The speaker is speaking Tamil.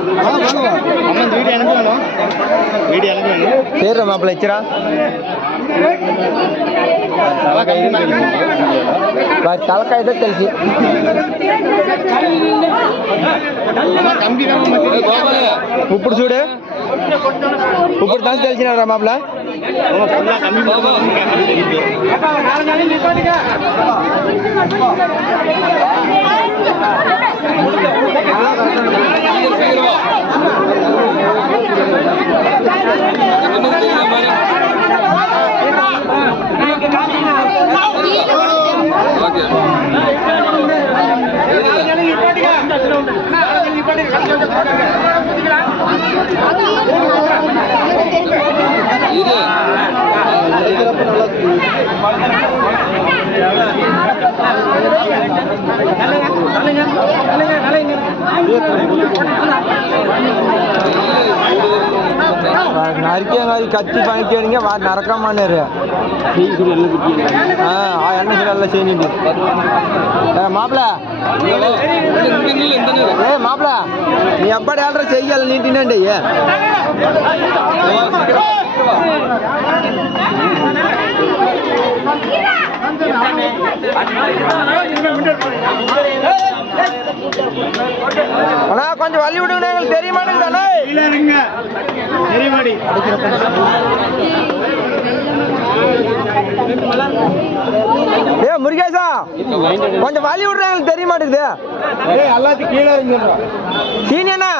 வீடியோ எனக்கு வேணும். வீடியோ எனக்கு வேணும். சரி மாப்பிள்ள வச்சுரா. తలకాయతో తెలిసి ఇప్పుడు చూడు ఇప్పుడు దాని తెలిసినారా మాపల నరికే కత్తి పనిచేయడానికి వాడు నరకమన్నారు. ఎన్నెల్లా చేయండి మాపల మాపల నీ అబ్బాయి ఎల్లరా చెయ్యాలి నీటినండి கொஞ்சம் வள்ளி விடுங்க தெரிய மாட்டேங்குதானே முருகேசா கொஞ்சம் வழி விடுறாங்க தெரிய மாட்டேங்குது. எல்லாத்தையும் கீழே சீனியண்ணா